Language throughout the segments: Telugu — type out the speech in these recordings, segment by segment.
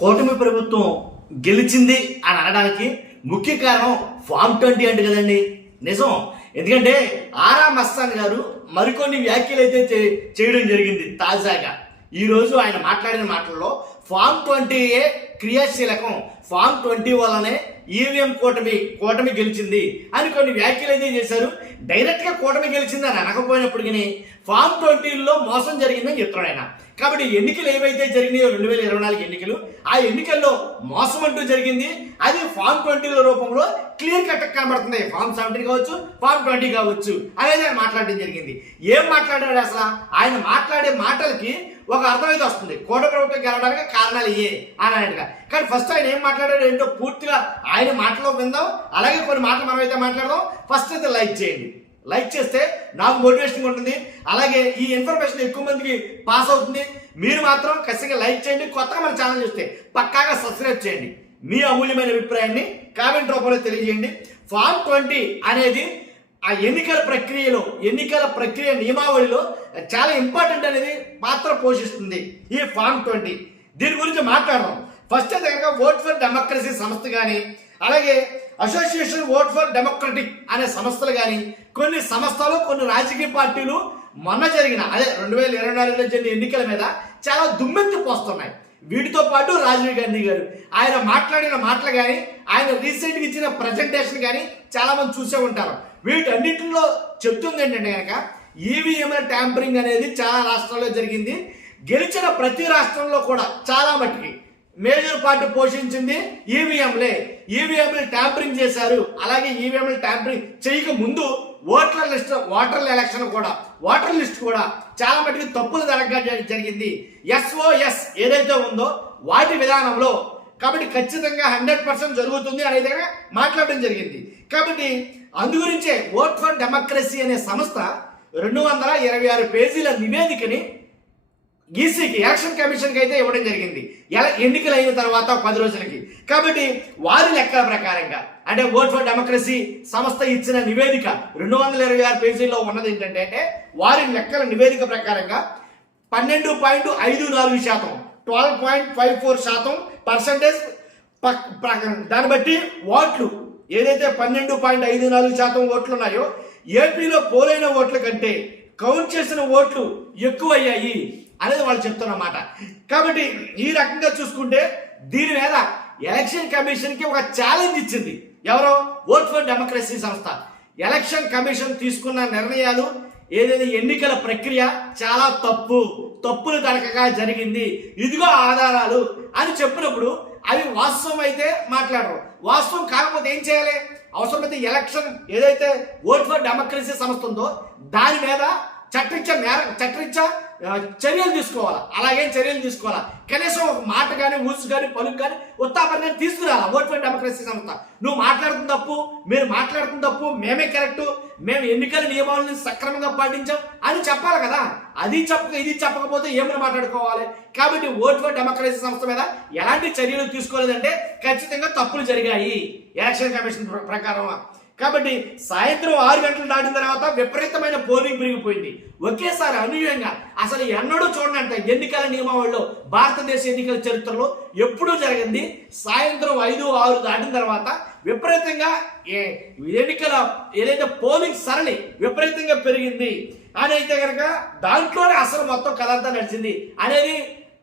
కూటమి ప్రభుత్వం గెలిచింది అని అనడానికి ముఖ్య కారణం ఫామ్ 20 అంటే కదండి. నిజం. ఎందుకంటే ఆరా మస్తాన్ గారు మరికొన్ని వ్యాఖ్యలు అయితే చేయడం జరిగింది. తాజాగా ఈరోజు ఆయన మాట్లాడిన మాటల్లో ఫామ్ 20 క్రియాశీలకం, ఫామ్ 20 వల్లనే ఈవీఎం కూటమి గెలిచింది అని కొన్ని వ్యాఖ్యలు అయితే చేశారు. డైరెక్ట్గా కూటమి గెలిచింది అని అనకపోయినప్పటికీ ఫామ్ 20లో మోసం జరిగిందని చెప్తున్నాడు ఆయన. కాబట్టి ఎన్నికలు ఏవైతే జరిగినాయో 2024 ఎన్నికలు, ఆ ఎన్నికల్లో మోసం అంటూ జరిగింది. అది ఫామ్ 20 రూపంలో క్లియర్ కట్ కనబడుతుంది. ఫామ్ 17 కావచ్చు, ఫామ్ 20 కావచ్చు అనేది ఆయన మాట్లాడడం జరిగింది. ఏం మాట్లాడాడు అసలు? ఆయన మాట్లాడే మాటలకి ఒక అర్థం అయితే వస్తుంది. కూటమి ప్రభుత్వం గెలవడానికి కారణాలు ఇయే అని అన్నట్టుగా. కానీ ఫస్ట్ ఆయన ఏం మాట్లాడాడు ఏంటో పూర్తిగా ఆయన మాటలో విందాం. అలాగే కొన్ని మాటలు మనం అయితే మాట్లాడదాం. ఫస్ట్ అయితే లైక్ చేయండి. లైక్ చేస్తే నాకు మోటివేషన్గా ఉంటుంది. అలాగే ఈ ఇన్ఫర్మేషన్ ఎక్కువ మందికి పాస్ అవుతుంది. మీరు మాత్రం ఖచ్చితంగా లైక్ చేయండి. కొత్తగా మన ఛానల్ చూస్తే పక్కాగా సబ్స్క్రైబ్ చేయండి. మీ అమూల్యమైన అభిప్రాయాన్ని కామెంట్ రూపంలో తెలియజేయండి. ఫామ్ 20 అనేది ఆ ఎన్నికల ప్రక్రియ నియమావళిలో చాలా ఇంపార్టెంట్ అనేది పాత్ర పోషిస్తుంది ఈ ఫామ్ 20. దీని గురించి మాట్లాడదాం. ఫస్ట్ అయితే కనుక ఓట్ ఫర్ డెమోక్రసీ సంస్థ కానీ, అలాగే అసోసియేషన్ ఓట్ ఫర్ డెమోక్రటిక్ అనే సంస్థలు కానీ, కొన్ని సంస్థలు, కొన్ని రాజకీయ పార్టీలు మొన్న జరిగిన 2024లో జరిగిన ఎన్నికల మీద చాలా దుమ్మెత్తి పోస్తున్నాయి. వీటితో పాటు రాజీవ్ గాంధీ గారు ఆయన మాట్లాడిన మాటలు కానీ, ఆయన రీసెంట్గా ఇచ్చిన ప్రజెంటేషన్ కానీ చాలా మంది చూసే ఉంటారు. వీటన్నిటిలో చెప్తుంది ఏంటంటే కనుక ఈవీఎంల ట్యాంపరింగ్ అనేది చాలా రాష్ట్రాల్లో జరిగింది. గెలిచిన ప్రతి రాష్ట్రంలో కూడా చాలా మట్టుకి మేజర్ పార్టీ పోషించింది ఈవీఎంలే. ఈవీఎంలు ట్యాంపరింగ్ చేశారు. అలాగే ఈవీఎంలు ట్యాంపరింగ్ చేయక ముందు ఓటర్ లిస్ట్ కూడా చాలా మటుకు తప్పులు జరగగా జరిగింది. SOS ఏదైతే ఉందో వాటి విధానంలో. కాబట్టి ఖచ్చితంగా 100% జరుగుతుంది అనేది మాట్లాడడం జరిగింది. కాబట్టి అందు గురించే ఓట్ ఫర్ డెమోక్రసీ అనే సంస్థ 226 పేజీల నివేదికని ఈసీకి, ఎలక్షన్ కమిషన్కి అయితే ఇవ్వడం జరిగింది ఎన్నికలు అయిన తర్వాత 10 రోజులకి. కాబట్టి వారి లెక్కల ప్రకారంగా, అంటే ఓట్ ఫర్ డెమోక్రసీ సంస్థ ఇచ్చిన నివేదిక 226 పేజీల్లో ఉన్నది ఏంటంటే వారి లెక్కల నివేదిక ప్రకారంగా 12.54%, 12.54% దాన్ని బట్టి ఓట్లు ఏదైతే 12.54% ఓట్లు ఉన్నాయో ఏపీలో పోలైన ఓట్ల కంటే కౌంట్ చేసిన ఓట్లు ఎక్కువయ్యాయి అనేది వాళ్ళు చెప్తున్నమాట. కాబట్టి ఈ రకంగా చూసుకుంటే దీని మీద ఎలక్షన్ కమిషన్కి ఒక ఛాలెంజ్ ఇచ్చింది. ఎవరో ఓట్ ఫర్ డెమోక్రసీ సంస్థ. ఎలక్షన్ కమిషన్ తీసుకున్న నిర్ణయాలు ఏదైతే ఎన్నికల ప్రక్రియ చాలా తప్పులు తడకగా జరిగింది, ఇదిగో ఆధారాలు అని చెప్పినప్పుడు అవి వాస్తవం అయితే మాట్లాడరు. వాస్తవం కాకపోతే ఏం చేయాలి? అవసరమైతే ఎలక్షన్ ఏదైతే ఓట్ ఫర్ డెమోక్రసీ సంస్థ ఉందో దాని మీద చట్టరీత్యా చర్యలు తీసుకోవాలా. అలాగేం చర్యలు తీసుకోవాలా? కనీసం ఒక మాట కానీ, ఊసు కానీ, పలుకు కానీ, ఉత్తాపన కానీ తీసుకురాలా ఓట్ ఫర్ డెమోక్రసీ సంస్థ. నువ్వు మాట్లాడుతున్న తప్పు, మీరు మాట్లాడుతున్న తప్పు, మేమే కరెక్టు, మేము ఎన్నికల నియమాలను సక్రమంగా పాటించాం అని చెప్పాలి కదా. అది ఇది చెప్పకపోతే ఏమని మాట్లాడుకోవాలి? కాబట్టి ఓట్ ఫర్ డెమోక్రసీ సంస్థ మీద ఎలాంటి చర్యలు తీసుకోలేదంటే ఖచ్చితంగా తప్పులు జరిగాయి ఎలక్షన్ కమిషన్ ప్రకారం. కాబట్టి సాయంత్రం 6 గంటలు దాటిన తర్వాత విపరీతమైన పోలింగ్ పెరిగిపోయింది. ఒకేసారి అనూహ్యంగా, అసలు ఎన్నడూ చూడనంత ఎన్నికల నియమావళిలో, భారతదేశ ఎన్నికల చరిత్రలో ఎప్పుడూ జరిగింది. సాయంత్రం 5-6 దాటిన తర్వాత విపరీతంగా ఎన్నికల ఏదైతే పోలింగ్ సరళి విపరీతంగా పెరిగింది అని అయితే కనుక దాంట్లోనే అసలు మొత్తం కథ అంతా నడిచింది అనేది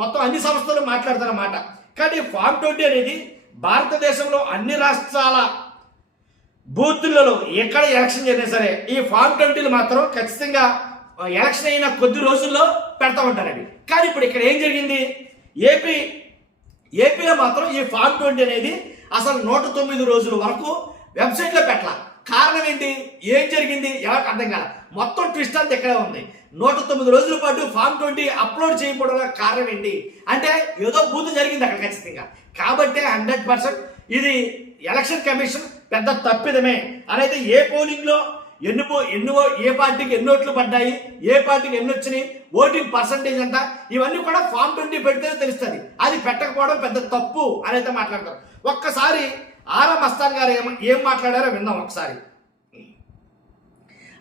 మొత్తం అన్ని సంస్థలు మాట్లాడుతున్నమాట. కానీ ఫామ్ 20 అనేది భారతదేశంలో అన్ని రాష్ట్రాల బూత్లలో ఎక్కడ ఎలక్షన్ జరిగినా సరే ఈ ఫామ్ 20 మాత్రం ఖచ్చితంగా ఎలక్షన్ అయిన కొద్ది రోజుల్లో పెడతా ఉంటారండి. కానీ ఇప్పుడు ఇక్కడ ఏం జరిగింది? ఏపీలో మాత్రం ఈ ఫామ్ 20 అనేది అసలు 109 రోజుల వరకు వెబ్సైట్లో పెట్టాల. కారణం ఏంటి? ఏం జరిగింది? ఎవరికి అర్థం కాల. మొత్తం ట్విస్ట్ అంతా ఇక్కడే ఉంది. 109 రోజుల పాటు ఫామ్ 20 అప్లోడ్ చేయకపోవడం కారణం ఏంటి అంటే ఏదో బూత్ జరిగింది అక్కడ ఖచ్చితంగా. కాబట్టి 100% ఇది ఎలక్షన్ కమిషన్ పెద్ద తప్పిదమే. అనేది ఏ పోలింగ్లో ఏ పార్టీకి ఎన్ని ఓట్లు పడ్డాయి, ఏ పార్టీకి ఎన్ని వచ్చినాయి, ఓటింగ్ పర్సంటేజ్ అంతా, ఇవన్నీ కూడా ఫామ్ 20 పెడితేనే తెలుస్తుంది. అది పెట్టకపోవడం పెద్ద తప్పు అని అయితే మాట్లాడతారు. ఒక్కసారి ఆరా మస్తాన్ గారు ఏం మాట్లాడారో విందాం ఒకసారి.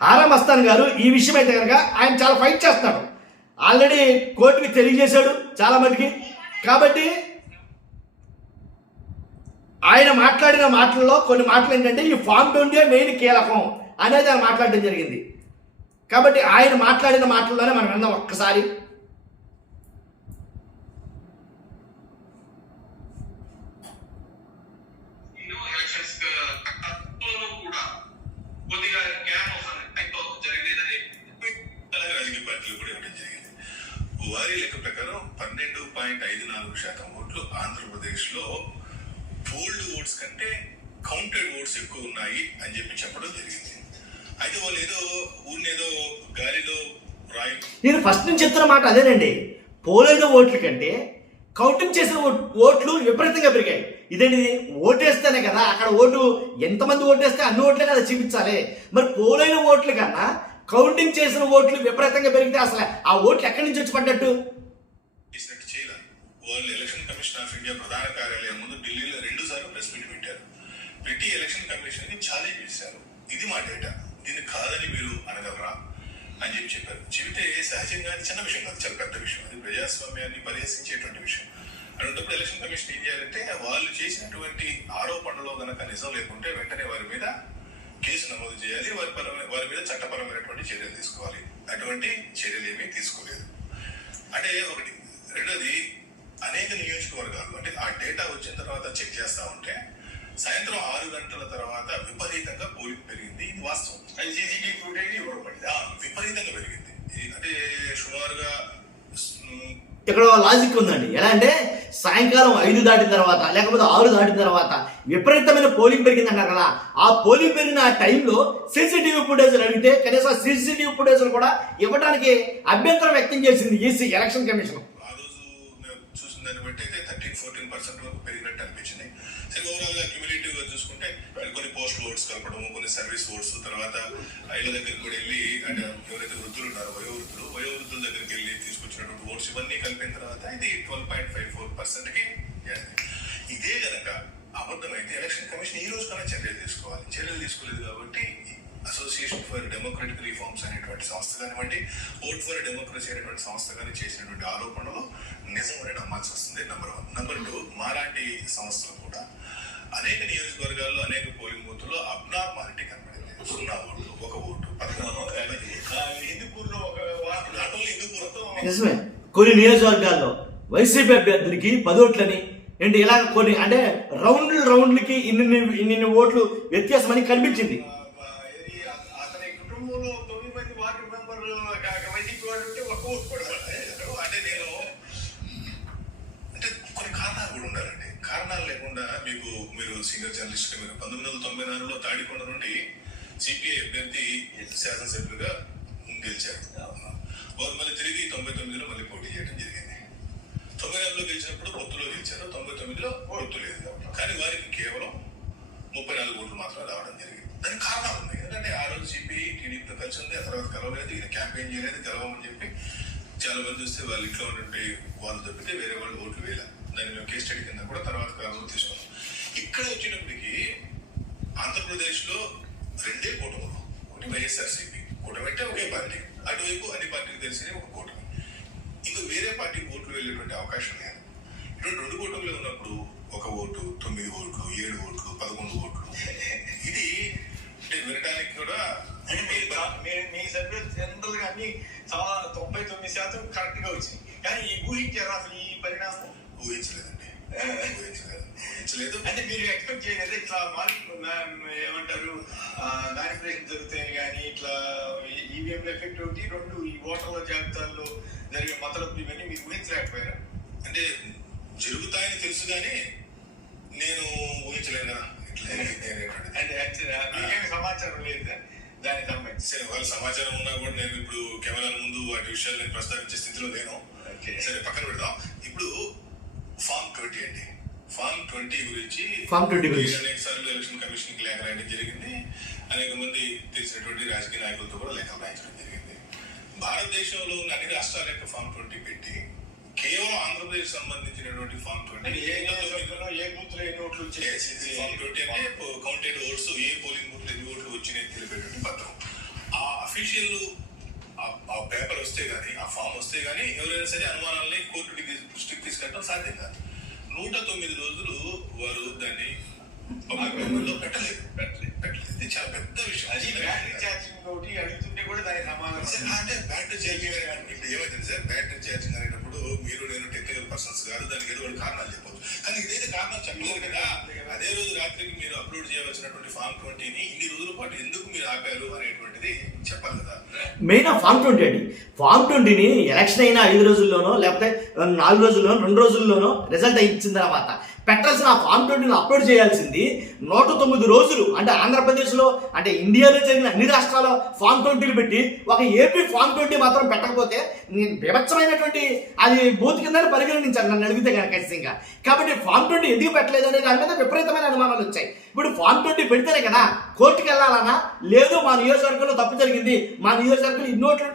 ఆరా మస్తాన్ గారు ఈ విషయం అయితే కనుక ఆయన చాలా ఫైట్ చేస్తాడు. ఆల్రెడీ కోర్టుకి తెలియజేశాడు చాలా మందికి. కాబట్టి ఆయన మాట్లాడిన మాటల్లో కొన్ని మాటలు ఏంటంటే ఈ ఫామ్ 20 మెయిన్ కీలకం అనేది ఆయన మాట్లాడడం జరిగింది. కాబట్టి ఆయన మాట్లాడిన మాటల్లోనే మనం విందాం ఒక్కసారి. వారి లెక్క ప్రకారం 12.54% ఓట్లు ఆంధ్రప్రదేశ్ లో పోల్డ్ ఓట్స్ కంటే కౌంటెడ్ ఓట్స్ ఎక్కువ ఉన్నాయి అని చెప్పి చెప్పడం జరిగింది. అయితే వాళ్ళు ఏదో గాలిలో రాయి. నేను ఫస్ట్ నుంచి చెప్తున్న మాట అదేనండి. పోలైన ఓట్ల కంటే కౌంటింగ్ చేసిన ఓట్లు విపరీతంగా పెరిగాయి. ఇదేంటిది? ఓటేస్తేనే కదా అక్కడ ఓటు, ఎంతమంది ఓటేస్తే అన్ని ఓట్లే కదా చూపించాలి. మరి పోలైన ఓట్ల కన్నా కౌంటింగ్ చేసిన ఓట్లు విపరీతంగా పెరిగితే అసలు ఆ ఓట్లు ఎక్కడి నుంచి వచ్చి పడ్డట్టు? వాళ్ళు ఎలక్షన్ కమిషన్ ఆఫ్ ఇండియా ప్రధాన కార్యాలయం ముందు ఢిల్లీలో 2 సార్లు ప్రెస్ మీట్ పెట్టారు. పెట్టి ఎలక్షన్ కమిషన్ ని ఛాలెంజ్ చేశారు. ఇది మా డేటా, దీన్ని కాదని మీరు అనగలరా అని చెప్పారు. చెబితే సహజంగా అది చిన్న విషయం కాదు, చాలా పెద్ద విషయం. అది ప్రజాస్వామ్యాన్ని పరిహసించేటువంటి విషయం. అటువంటిప్పుడు ఎలక్షన్ కమిషన్ ఏం చేయాలంటే వాళ్ళు చేసినటువంటి ఆరోపణలో గనక నిజం లేకుంటే వెంటనే వారి మీద కేసు నమోదు చేయాలి, వారి మీద చట్టపరమైనటువంటి చర్యలు తీసుకోవాలి. అటువంటి చర్యలు ఏమీ తీసుకోలేదు. అంటే ఒకటి. రెండోది, అనేక నియోజకవర్గాలు అంటే ఆ డేటా వచ్చిన తర్వాత చెక్ చేస్తా ఉంటే సాయంత్రం 6 గంటల తర్వాత విపరీతంగా పోలింగ్ పెరిగింది. ఇది వాస్తవం. సీసీటీవీ ఫుటేజ్ ఇవ్వబడింది, విపరీతంగా పెరిగింది. అంటే సుమారుగా ఇక్కడ లాజిక్ ఉందండి. ఎలా అంటే సాయంకాలం 5 దాటిన తర్వాత లేకపోతే 6 దాటిన తర్వాత విపరీతమైన పోలింగ్ పెరిగింది అంటారు కదా. ఆ పోలింగ్ పెరిగిన ఆ టైంలో సీసీటీవీ ఫుటేజ్లు అడిగితే కనీసం సీసీటీవీ ఫుటేజ్లు కూడా ఇవ్వడానికి అభ్యంతరం వ్యక్తం చేసింది ఈసీ ఎలక్షన్ కమిషన్. ఆ రోజు చూసిన దాన్ని బట్టి అయితే 13-14% వరకు పెరిగినట్టు అనిపించింది. సరే, ఓవరాల్ గా క్యూములేటివ్ గా చూసుకుంటే కొన్ని పోస్టల్ ఓట్స్ కలపడము, కొన్ని సర్వీస్ ఓట్స్, తర్వాత ఇళ్ళ దగ్గరికి కూడా వెళ్ళి అంటే ఎవరైతే వృద్ధులు ఉన్నారో వయోవృద్ధుల దగ్గరికి వెళ్ళి తీసుకొచ్చినటువంటి ఓట్స్ ఇవన్నీ కలిపిన తర్వాత ఇది 12.54% కి. ఇదే గనక అబద్ధమైతే ఎలక్షన్ కమిషన్ ఈ రోజు కన్నా చర్యలు తీసుకోవాలి. చర్యలు తీసుకోలేదు కాబట్టి అసోసియేషన్ ఫర్ డెమోక్రటిక్ రిఫార్మ్స్ అనేటువంటి సంస్థ కానివ్వండి, ఓట్ ఫర్ డెమోక్రసీ అనేటువంటి సంస్థ కానీ చేసినటువంటి ఆరోపణలు నిజమని నమ్మాల్సి వస్తుంది. నెంబర్ 1. నెంబర్ 2, మాలాంటి సంస్థలు కూడా అనేక నియోజకవర్గాల్లో అనేక పోలింగ్ బూత్లో అబ్నార్మాలిటీ కనబడింది. 0 ఓట్లు, 1 ఓటు, 14 హిందూపూర్లో నిజమే. కొన్ని నియోజకవర్గాల్లో వైసీపీ అభ్యర్థులకి 10 ఓట్లని ఏంటి ఇలా కొన్ని అంటే రౌండ్లకి ఇన్ని ఓట్లు వ్యత్యాసం అని కనిపించింది. అతని కుటుంబంలో 9 మంది వార్డు మెంబర్లు వైసీపీ వాడు ఉంటే 1 ఓటు కూడా అంటే అంటే కొన్ని కారణాలు కూడా ఉండాలండి. కారణాలు లేకుండా మీరు సీనియర్ జర్నలిస్ట్ మీరు 1994లో తాడికొండ నుండి సిపిఐ అభ్యర్థి శాసనసభ్యులుగా గెలిచారు. వారు మళ్ళీ తిరిగి 99లో మళ్ళీ పోటీ చేయడం జరిగింది. 94లో గెలిచినప్పుడు పొత్తులో గెలిచారు, 99లో పొత్తు లేదు. కానీ వారికి కేవలం 34 ఓట్లు మాత్రమే రావడం జరిగింది. దానికి కారణాలు ఉన్నాయి. ఎందుకంటే ఆ రోజు సిపిఐ టీడీపీతో కలిసి ఉంది, ఆ తర్వాత కలవలేదు, ఈయన క్యాంపెయిన్ చేయలేదు, గెలవమని చెప్పి చాలా మంది చూస్తే వాళ్ళ ఇంట్లో ఉన్నటువంటి వాళ్ళు తప్పితే వేరే వాళ్ళు ఓట్లు వేయాలి. దాన్ని మేము కేస్ స్టడీ కింద కూడా తర్వాత కాలంలో తీసుకున్నాం. ఇక్కడ వచ్చినప్పటికీ ఆంధ్రప్రదేశ్ లో 2 కూటములు, ఒకటి వైఎస్ఆర్సీపీ కూటమి అంటే ఒకే పార్టీ, అటువైపు అన్ని పార్టీలు తెలిసిన ఒక కూటమి, ఇంకా వేరే పార్టీకి ఓట్లు వెళ్ళేటువంటి అవకాశం లేదు. ఇటువంటి 2 కూటమిలో ఉన్నప్పుడు 1 ఓటు, 9 ఓట్లు, 7 ఓట్లు, 11 ఓట్లు, ఇది అంటే వినడానికి కూడా మీ సర్వీస్ జనరల్ గా అన్ని 99% కరెక్ట్ గా వచ్చింది. కానీ ఊహించారు అసలు ఈ పరిణామం? ఊహించలేదండి. అంటే మీరు ఎక్స్పెక్ట్ చేయలేదు ఇట్లా ఏమంటారు మ్యానిపులేషన్ జరుగుతాయి కానీ ఇట్లా ఈవీఎం ఎఫెక్ట్ ఒకటి, 2 ఈ ఓటర్ల జాబితాల్లో జరిగే మతలబు ఇవన్నీ మీరు ఊహించలేకపోయారా? అంటే జరుగుతాయని తెలుసు కానీ నేను ఊహించలేను కదా. అంటే మీకేమి సమాచారం లేదు దానికి సంబంధించి? వాళ్ళ సమాచారం ఉన్నా కూడా నేను ఇప్పుడు కెమెరాల ముందు వాటి విషయాలు నేను ప్రస్తావించే స్థితిలో లేను. సరే, పక్కన పెడదాం. ఇప్పుడు ఫామ్ 20 అండి. ఫామ్ 20 గురించి అనేక సార్లు ఎలక్షన్ కమిషన్ కి లేఖ రాయడం జరిగింది. అనేక మంది తెలిసినటువంటి రాజకీయ నాయకులతో కూడా లేఖలు రాయించడం జరిగింది. భారతదేశంలో ఉన్న అన్ని రాష్ట్రాల యొక్క ఫామ్ 20 పెట్టి కేవలం ఆంధ్రప్రదేశ్ సంబంధించినటువంటి ఫామ్ 20 ఏ బూత్ లో ఎన్ని ఓట్లు వచ్చేసి ఫామ్ 20 అంటే కౌంటెడ్ ఓట్స్, ఏ పోలింగ్ బూత్ లో ఎన్ని ఓట్లు వచ్చినాయి తెలిపేటువంటి పత్రం. ఆ అఫీషియల్ ఆ పేపర్ వస్తే గానీ, ఆ ఫామ్ వస్తే గానీ ఎవరైనా సరే అనుమానాలని కోర్టుకి దృష్టికి తీసుకెళ్ళడం సాధ్యం కాదు. 109 రోజులు వారు దాన్ని పబ్లిక్ మెమరీలో పెట్టలేదు. ఇది చాలా పెద్ద విషయం. అది బ్యాటరీ ఛార్జింగ్ ఒకటి అడుగుతుంటే కూడా దానికి సమాధానం అంటే బ్యాటరీ ఛార్జింగ్ ఇప్పుడు ఏమైంది సార్, బ్యాటరీ ఛార్జింగ్ అనేటప్పుడు మీరు నేను టెక్నికల్ పర్సన్స్ గారు దానికి ఏదో వాళ్ళు కారణాలు చెప్పవచ్చు, కానీ ఇదైతే కారణాలు చెప్పలేదు కదా. అదే రోజు రాత్రికి మీరు అప్లోడ్ చేయవలసినటువంటి ఫామ్ 20ని ఇన్ని రోజుల పాటు ఎందుకు మీరు ఆపారు అనేటువంటిది చెప్పాలి కదా. మెయిన్ ఫామ్ 20 అండి. ఫామ్ 20ని ఎలక్షన్ అయిన 5 రోజుల్లోనో లేకపోతే 4 రోజుల్లోనో 2 రోజుల్లోనో రిజల్ట్ ఇచ్చిన తర్వాత పెట్టాల్సిన ఆ ఫామ్ 20ని అప్లోడ్ చేయాల్సింది 109 రోజులు. అంటే ఆంధ్రప్రదేశ్లో అంటే ఇండియాలో జరిగిన అన్ని రాష్ట్రాల్లో ఫామ్ 20లు పెట్టి ఒక ఏపీ ఫామ్ 20 మాత్రం పెట్టకపోతే విభత్సమైనటువంటి అది బూత్ కింద పరిగణించాను నన్ను అడిగితే కనుక ఖచ్చితంగా. కాబట్టి ఫామ్ 20 ఎందుకు పెట్టలేదు అనే దాని మీద విపరీతమైన అనుమానాలు వచ్చాయి. ఇప్పుడు ఫామ్ 20 పెడితేనే కదా కోర్టుకు వెళ్ళాలన్నా, లేదు మా నియోజకవర్గంలో తప్పు జరిగింది, మా నియోజకవర్గంలో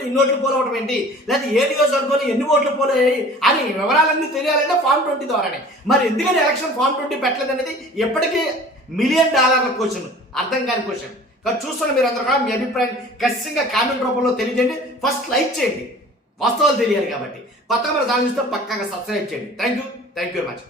ఇన్నోట్లు పోలవటం ఏంటి, లేదా ఏ నియోజకవర్గంలో ఎన్ని ఓట్లు పోలయ్యాయి అని వివరాలన్నీ తెలియాలంటే ఫామ్ 20 ద్వారానే. మరి ఎందుకని ఎలక్షన్ ఫామ్ 20 పెట్టలేదు అనేది ఎప్పటికీ $1 మిలియన్ క్వశ్చన్, అర్థం కాని క్వశ్చన్. కాబట్టి చూస్తున్న మీరు అందరూ కూడా మీ అభిప్రాయం ఖచ్చితంగా కామెంట్ రూపంలో తెలియజేయండి. ఫస్ట్ లైక్ చేయండి, వాస్తవాలు తెలియాలి కాబట్టి. కొత్తగా మన ఛానల్ చూస్తే పక్కాగా సబ్స్క్రైబ్ చేయండి. Thank you very much.